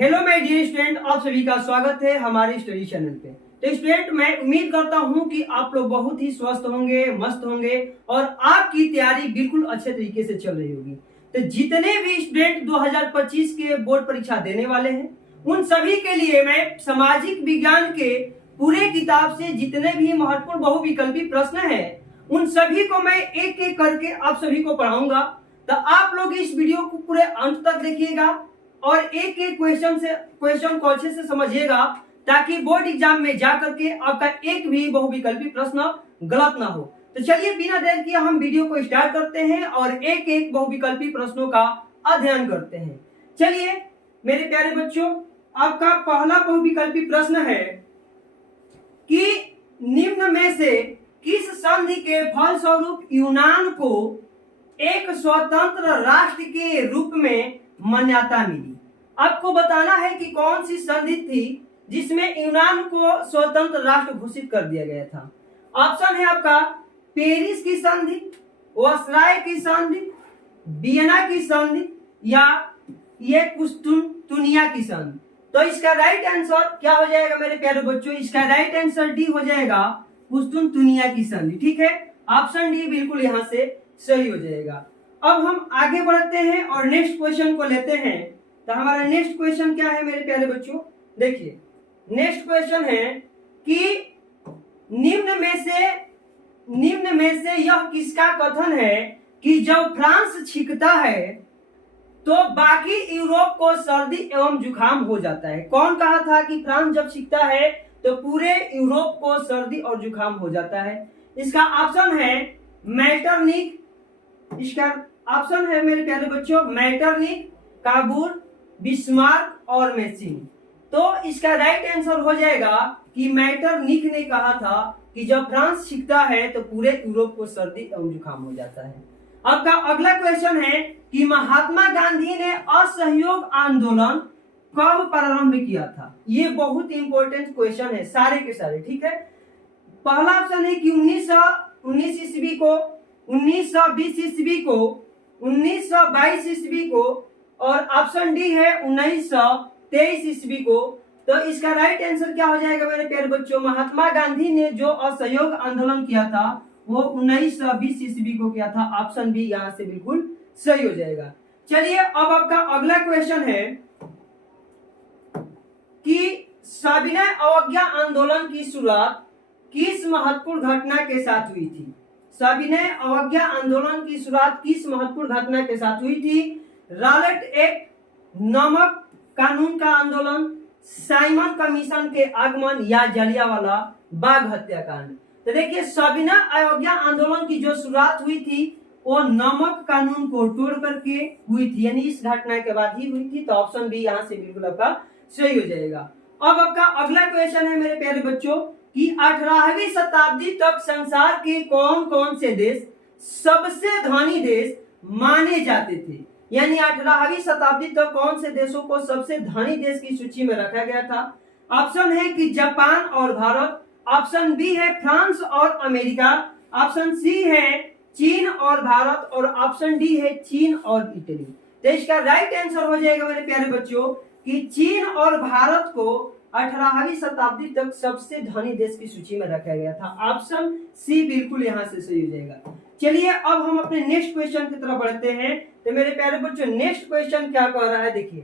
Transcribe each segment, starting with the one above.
Hello my dear student, आप सभी का स्वागत है हमारे स्टडी चैनल पे। तो स्टूडेंट, मैं उम्मीद करता हूं कि आप लोग बहुत ही स्वस्थ होंगे, मस्त होंगे और आपकी तैयारी बिल्कुल अच्छे तरीके से चल रही होगी। तो जितने भी स्टूडेंट 2025 के बोर्ड परीक्षा देने वाले हैं, उन सभी के लिए मैं सामाजिक विज्ञान के पूरे किताब से जितने भी महत्वपूर्ण बहुविकल्पी प्रश्न है, उन सभी को मैं एक एक करके आप सभी को पढ़ाऊंगा। तो आप लोग इस वीडियो को पूरे अंत तक देखिएगा और एक एक क्वेश्चन को अच्छे से समझिएगा, ताकि बोर्ड एग्जाम में जा करके आपका एक भी बहुविकल्पी प्रश्न गलत ना हो। तो चलिए बिना देर किए हम वीडियो को स्टार्ट करते हैं और एक एक बहुविकल्पी प्रश्नों का अध्ययन करते हैं। चलिए मेरे प्यारे बच्चों, आपका पहला बहुविकल्पी प्रश्न है कि निम्न में से किस संधि के फलस्वरूप यूनान को एक स्वतंत्र राष्ट्र के रूप में मान्यता मिली। आपको बताना है कि कौन सी संधि थी जिसमें यूनान को स्वतंत्र राष्ट्र घोषित कर दिया गया था। ऑप्शन है आपका पेरिस की संधि, वर्साय की संधि, वियना की संधि या ये कुस्तुनतुनिया की संधि। तो इसका राइट आंसर क्या हो जाएगा मेरे प्यारे बच्चों? इसका राइट आंसर डी हो जाएगा, कुस्तुनतुनिया की संधि। ठीक है, ऑप्शन डी बिल्कुल यहाँ से सही हो जाएगा। अब हम आगे बढ़ते हैं और नेक्स्ट क्वेश्चन को लेते हैं। तो हमारा नेक्स्ट क्वेश्चन क्या है मेरे प्यारे बच्चों? देखिए, नेक्स्ट क्वेश्चन है कि निम्न में से यह किसका कथन है कि जब फ्रांस छींकता है तो बाकी यूरोप को सर्दी एवं जुकाम हो जाता है। कौन कहा था कि फ्रांस जब छींकता है तो पूरे यूरोप को सर्दी और जुकाम हो जाता है? इसका ऑप्शन है मेटरनिक। इसका ऑप्शन है मेरे प्यारे बच्चों मेटरनिक, काबूल, बिस्मार्क और मेसिन। तो इसका राइट आंसर हो जाएगा कि मेटरनिक ने कहा था कि जब फ्रांस छींकता है तो पूरे यूरोप को सर्दी एवं जुकाम हो जाता है। आपका अगला क्वेश्चन है कि महात्मा गांधी ने असहयोग आंदोलन कब प्रारंभ किया था? ये बहुत इंपॉर्टेंट क्वेश्चन है सारे के सारे। ठीक है, पहला ऑप्शन है कि 1919 ईस्वी को, 1920 ईस्वी को, 1922 ईस्वी को और ऑप्शन डी है 1923 ईस्वी को। तो इसका राइट आंसर क्या हो जाएगा मेरे प्यारे बच्चों? महात्मा गांधी ने जो असहयोग आंदोलन किया था वो 1920 ईस्वी को किया था। ऑप्शन बी यहाँ से बिल्कुल सही हो जाएगा। चलिए अब आपका अगला क्वेश्चन है कि सविनय अवज्ञा आंदोलन की शुरुआत किस महत्वपूर्ण घटना के साथ हुई थी? सविनय अवज्ञा आंदोलन की शुरुआत किस महत्वपूर्ण घटना के साथ हुई थी? रॉलेट एक्ट, नमक कानून का आंदोलन, साइमन कमीशन के आगमन या जलियांवाला बाग हत्याकांड। तो देखिए, सविनय अवज्ञा आंदोलन की जो शुरुआत हुई थी वो नमक कानून को तोड़ करके हुई थी, यानी इस घटना के बाद ही हुई थी। तो ऑप्शन बी यहाँ से बिल्कुल आपका सही हो जाएगा। अब आपका अगला क्वेश्चन है मेरे प्यारे बच्चों कि 18वीं शताब्दी तक संसार के कौन कौन से देश सबसे धनी देश माने जाते थे? यानी 18वीं शताब्दी तक कौन से देशों को सबसे धनी देश की सूची में रखा गया था? ऑप्शन है कि जापान और भारत, ऑप्शन बी है फ्रांस और अमेरिका, ऑप्शन सी है चीन और भारत और ऑप्शन डी है चीन और इटली। तो इसका राइट आंसर हो जाएगा मेरे प्यारे बच्चों कि चीन और भारत को 18वीं शताब्दी तक सबसे धनी देश की सूची में रखा गया था। ऑप्शन सी बिल्कुल यहाँ से सही हो जाएगा। चलिए अब हम अपने नेक्स्ट क्वेश्चन की तरफ बढ़ते हैं। तो मेरे प्यारे बच्चों, नेक्स्ट क्वेश्चन क्या कह रहा है? देखिए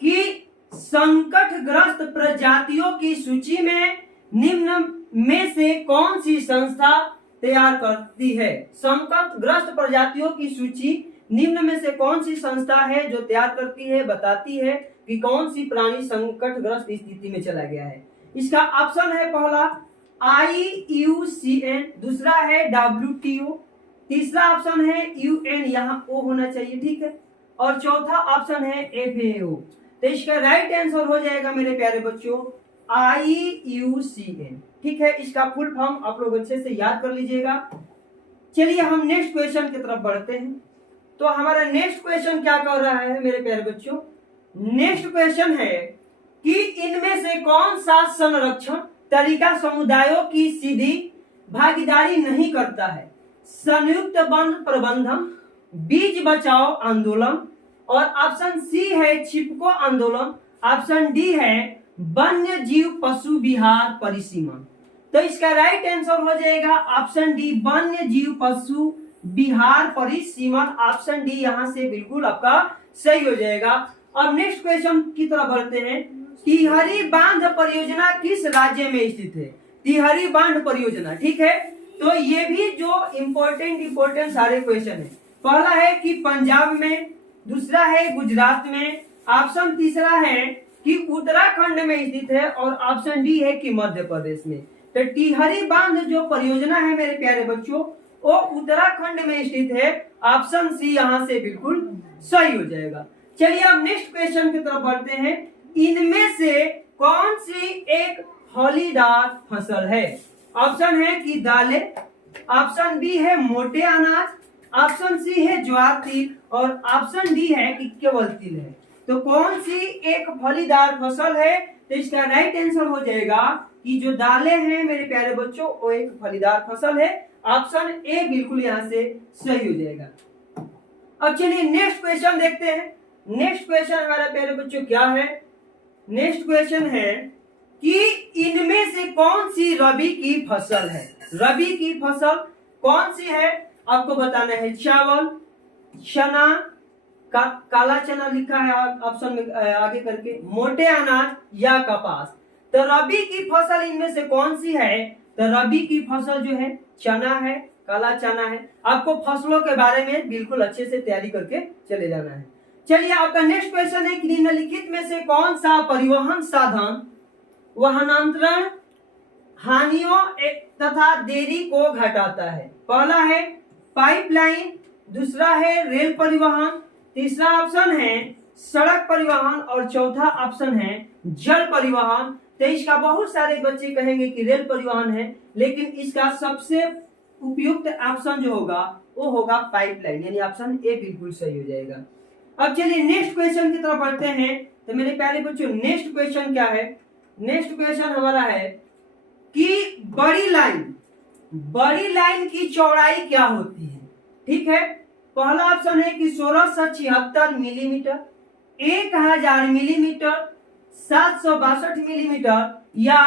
कि संकटग्रस्त प्रजातियों की सूची में निम्न में से कौन सी संस्था तैयार करती है? संकटग्रस्त प्रजातियों की सूची निम्न में से कौन सी संस्था है जो तैयार करती है, बताती है कि कौन सी प्राणी संकटग्रस्त स्थिति में चला गया है? इसका ऑप्शन है पहला IUCN, दूसरा है WTO, तीसरा ऑप्शन है UN, यहाँ O होना चाहिए, ठीक है, और चौथा ऑप्शन है FAO। तो इसका राइट आंसर हो जाएगा मेरे प्यारे बच्चों IUCN। ठीक है, इसका फुल फॉर्म आप लोग अच्छे से याद कर लीजिएगा। चलिए हम नेक्स्ट क्वेश्चन की तरफ बढ़ते हैं। तो हमारा नेक्स्ट क्वेश्चन क्या कर रहा है मेरे प्यारे बच्चों? नेक्स्ट क्वेश्चन है कि इनमें से कौन सा संरक्षण तरीका समुदायों की सीधी भागीदारी नहीं करता है? संयुक्त वन प्रबंधन, बीज बचाओ आंदोलन और ऑप्शन सी है चिपको आंदोलन, ऑप्शन डी है वन्य जीव पशु विहार परिसीमन। तो इसका राइट आंसर हो जाएगा ऑप्शन डी वन्य जीव पशु विहार परिसीमन। ऑप्शन डी यहां से बिल्कुल आपका सही हो जाएगा। अब नेक्स्ट क्वेश्चन की तरफ बढ़ते हैं। तिहरी बांध परियोजना किस राज्य में स्थित है? तिहरी बांध परियोजना, ठीक है। तो ये भी जो इम्पोर्टेंट सारे क्वेश्चन है। पहला है कि पंजाब में, दूसरा है गुजरात में, ऑप्शन तीसरा है कि उत्तराखंड में स्थित है और ऑप्शन डी है कि मध्य प्रदेश में। तो टिहरी बांध जो परियोजना है मेरे प्यारे बच्चों वो उत्तराखंड में स्थित है। ऑप्शन सी यहाँ से बिल्कुल सही हो जाएगा। चलिए अब नेक्स्ट क्वेश्चन की तरफ बढ़ते हैं। इनमें से कौन सी एक फलीदार फसल है? ऑप्शन है कि दालें, ऑप्शन बी है मोटे अनाज, ऑप्शन सी है ज्वार तिल और ऑप्शन डी है कि केवल तिल है। तो कौन सी एक फलीदार फसल है? तो इसका राइट आंसर हो जाएगा कि जो दालें हैं मेरे प्यारे बच्चों वो एक फलीदार फसल है। ऑप्शन ए बिल्कुल यहाँ से सही हो जाएगा। अब चलिए नेक्स्ट क्वेश्चन देखते हैं। नेक्स्ट क्वेश्चन हमारे प्यारे बच्चों क्या है? नेक्स्ट क्वेश्चन है कि इनमें से कौन सी रबी की फसल है? रबी की फसल कौन सी है आपको बताना है। चावल, चना, काला चना लिखा है ऑप्शन में आगे करके, मोटे अनाज या कपास। तो रबी की फसल इनमें से कौन सी है? तो रबी की फसल जो है चना है, काला चना है। आपको फसलों के बारे में बिल्कुल अच्छे से तैयारी करके चले जाना है। चलिए आपका नेक्स्ट क्वेश्चन है कि निम्नलिखित में से कौन सा परिवहन साधन वाहनांतरण हानियों तथा देरी को घटाता है? पहला है पाइपलाइन, दूसरा है रेल परिवहन, तीसरा ऑप्शन है सड़क परिवहन और चौथा ऑप्शन है जल परिवहन। तो इसका बहुत सारे बच्चे कहेंगे कि रेल परिवहन है, लेकिन इसका सबसे उपयुक्त ऑप्शन जो होगा वो होगा पाइपलाइन, यानी ऑप्शन ए बिल्कुल सही हो जाएगा। अब चलिए नेक्स्ट क्वेश्चन की तरफ बढ़ते हैं। तो मेरे प्यारे बच्चों नेक्स्ट क्वेश्चन क्या है? नेक्स्ट क्वेश्चन हमारा है कि बड़ी लाइन की चौड़ाई क्या होती है? ठीक है, पहला ऑप्शन है कि 1676 मिलीमीटर, 1000 मिलीमीटर, 762 मिलीमीटर या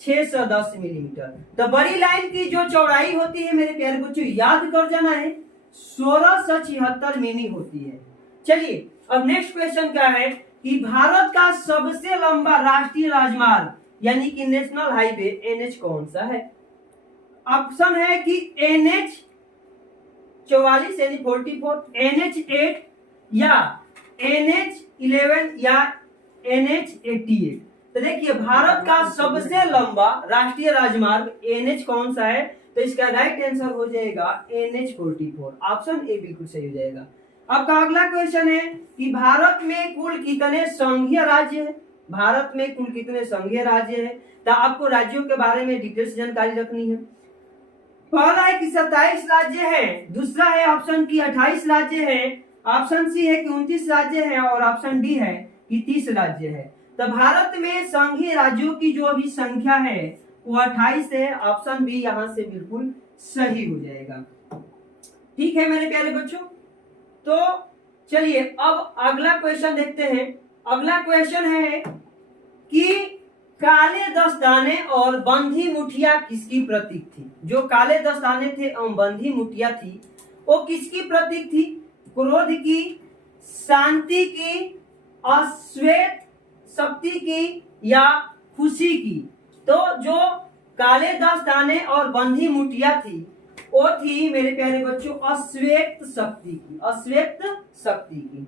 610 मिलीमीटर। तो बड़ी लाइन की जो चौड़ाई होती है मेरे प्यारे बच्चों याद कर जाना है 1676 मिमी होती है। चलिए अब नेक्स्ट क्वेश्चन क्या है कि भारत का सबसे लंबा राष्ट्रीय राजमार्ग यानी कि नेशनल हाईवे एनएच कौन सा है? ऑप्शन है कि NH 44 यानी 44, NH 8 या NH 11 या NH 88। तो देखिए भारत का सबसे लंबा राष्ट्रीय राजमार्ग NH कौन सा है? तो इसका राइट आंसर हो जाएगा NH 44। ऑप्शन ए बिल्कुल सही हो जाएगा। आपका अगला क्वेश्चन है कि भारत में कुल कितने संघीय राज्य है? भारत में कुल कितने संघीय राज्य है? तो आपको राज्यों के बारे में डिटेल्स जानकारी रखनी है। पहला है कि 27 राज्य है, दूसरा है ऑप्शन की 28 राज्य है, ऑप्शन सी है कि 29 राज्य है और ऑप्शन डी है कि 30 राज्य है। तो भारत में संघीय राज्यों की जो अभी संख्या है वो 28 है। ऑप्शन बी यहाँ से बिल्कुल सही हो जाएगा। ठीक है मेरे प्यारे बच्चों, तो चलिए अब अगला क्वेश्चन देखते हैं। अगला क्वेश्चन है कि काले दस्ताने और बंधी मुठिया किसकी प्रतीक थी? जो काले दस्ताने थे एवं बंधी मुठिया थी वो किसकी प्रतीक थी? क्रोध की, शांति की, अश्वेत शक्ति की या खुशी की? तो जो काले दस्ताने और बंधी मुठिया थी वो थी मेरे प्यारे बच्चों अश्वेत शक्ति की, अश्वेत शक्ति की।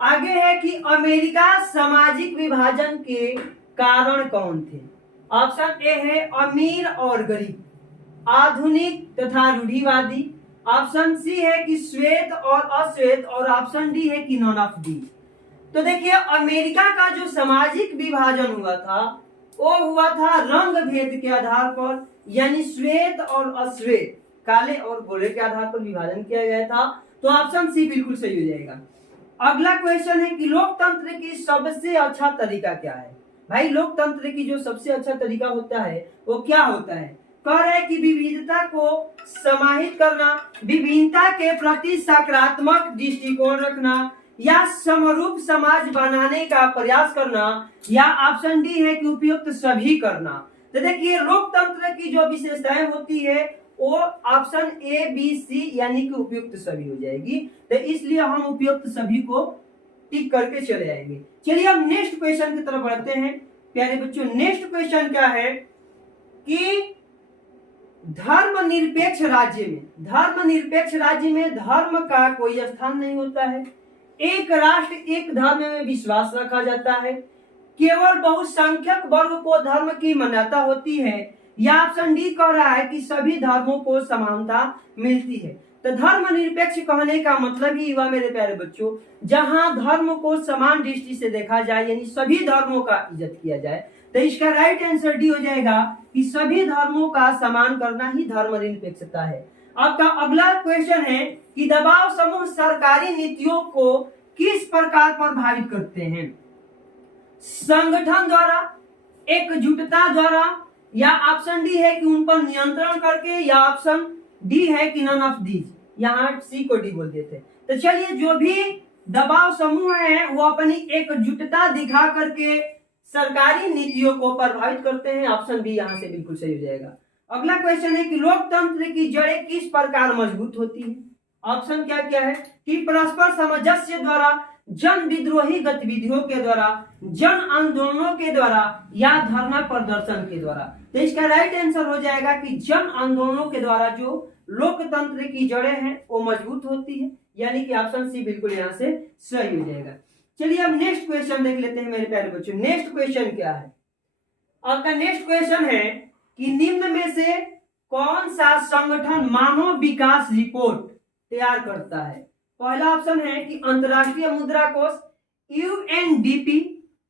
आगे है कि अमेरिका सामाजिक विभाजन के कारण कौन थे? ऑप्शन ए है अमीर और गरीब, आधुनिक तथा रूढ़िवादी, ऑप्शन सी है कि श्वेत और अश्वेत और ऑप्शन डी है कि नॉन ऑफ दी। तो देखिए अमेरिका का जो सामाजिक विभाजन हुआ था वो हुआ था रंग भेद के आधार पर, यानी श्वेत और अश्वेत, काले और गोरे के आधार पर विभाजन किया गया था। तो ऑप्शन सी बिल्कुल सही हो जाएगा। अगला क्वेश्चन है कि लोकतंत्र की सबसे अच्छा तरीका क्या है? भाई लोकतंत्र की जो सबसे अच्छा तरीका होता है वो क्या होता है? कह रहे हैं कि विविधता को समाहित करना, विभिन्नता के प्रति सकारात्मक दृष्टिकोण रखना या समरूप समाज बनाने का प्रयास करना, या ऑप्शन डी है कि उपयुक्त सभी करना। तो देखिए लोकतंत्र की जो विशेषताएं होती है वो ऑप्शन ए बी सी यानी कि उपयुक्त सभी हो जाएगी। तो इसलिए हम उपयुक्त सभी को टिक करके चले आएंगे। चलिए अब नेक्स्ट क्वेश्चन की तरफ बढ़ते हैं प्यारे बच्चों। नेक्स्ट क्वेश्चन क्या है कि धर्मनिरपेक्ष राज्य में धर्म का कोई स्थान नहीं होता है। एक राष्ट्र एक धर्म में विश्वास रखा जाता है। केवल बहुसंख्यक वर्ग को धर्म की मान्यता होती है। या ऑप्शन डी कह रहा है कि सभी धर्मों को समानता मिलती है। तो धर्मनिरपेक्ष कहने का मतलब ही हुआ मेरे प्यारे बच्चों, जहां धर्म को समान दृष्टि से देखा जाए, यानी सभी धर्मों का इज्जत किया जाए। तो इसका राइट आंसर डी हो जाएगा कि सभी धर्मों का सम्मान करना ही धर्मनिरपेक्षता है। आपका अगला क्वेश्चन है कि दबाव समूह सरकारी नीतियों को किस प्रकार प्रभावित करते हैं? संगठन द्वारा, एकजुटता द्वारा, या ऑप्शन डी है कि उन पर नियंत्रण करके, या ऑप्शन डी है कि नन ऑफ दीज। यहाँ सी को डी बोल देते। तो चलिए जो भी दबाव समूह है वो अपनी एकजुटता दिखा करके सरकारी नीतियों को प्रभावित करते हैं। ऑप्शन बी यहाँ से बिल्कुल सही हो जाएगा। अगला क्वेश्चन है कि लोकतंत्र की जड़ें किस प्रकार मजबूत होती है? ऑप्शन क्या क्या है कि परस्पर सामंजस्य द्वारा, जन विद्रोही गतिविधियों के द्वारा, जन आंदोलनों के द्वारा, या धरना प्रदर्शन के द्वारा। तो इसका राइट आंसर हो जाएगा कि जन आंदोलनों के द्वारा जो लोकतंत्र की जड़ें हैं वो मजबूत होती है, यानी कि ऑप्शन सी बिल्कुल यहाँ से सही हो जाएगा। चलिए अब नेक्स्ट क्वेश्चन देख लेते हैं मेरे प्यारे बच्चों। नेक्स्ट क्वेश्चन क्या है? आपका नेक्स्ट क्वेश्चन है कि निम्न में से कौन सा संगठन मानव विकास रिपोर्ट तैयार करता है? पहला ऑप्शन है कि अंतर्राष्ट्रीय मुद्रा कोष, यूएनडीपी,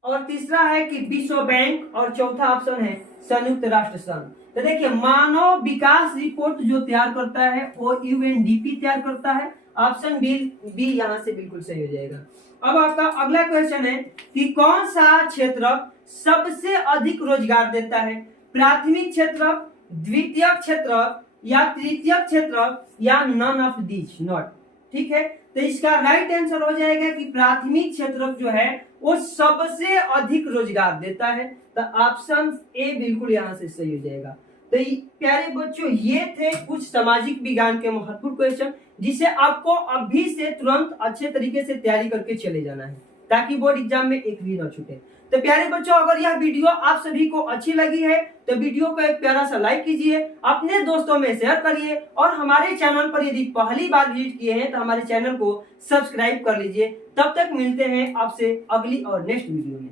और तीसरा है कि विश्व बैंक, और चौथा ऑप्शन है संयुक्त राष्ट्र संघ। तो देखिए मानव विकास रिपोर्ट जो तैयार करता है वो यूएनडीपी तैयार करता है। ऑप्शन बी यहाँ से बिल्कुल सही हो जाएगा। अब आपका अगला क्वेश्चन है कि कौन सा क्षेत्र सबसे अधिक रोजगार देता है? प्राथमिक क्षेत्र, द्वितीय क्षेत्र, या तृतीय क्षेत्र, या नन ऑफ दीज नॉट। ठीक है, तो इसका राइट आंसर हो जाएगा कि प्राथमिक क्षेत्र जो है वो सबसे अधिक रोजगार देता है। तो ऑप्शन ए बिल्कुल यहाँ से सही हो जाएगा। तो प्यारे बच्चों ये थे कुछ सामाजिक विज्ञान के महत्वपूर्ण क्वेश्चन जिसे आपको अभी से तुरंत अच्छे तरीके से तैयारी करके चले जाना है ताकि बोर्ड एग्जाम में एक भी न छूटे। तो प्यारे बच्चों अगर यह वीडियो आप सभी को अच्छी लगी है तो वीडियो को एक प्यारा सा लाइक कीजिए, अपने दोस्तों में शेयर करिए, और हमारे चैनल पर यदि पहली बार विजिट किए हैं तो हमारे चैनल को सब्सक्राइब कर लीजिए। तब तक मिलते हैं आपसे अगली और नेक्स्ट वीडियो में।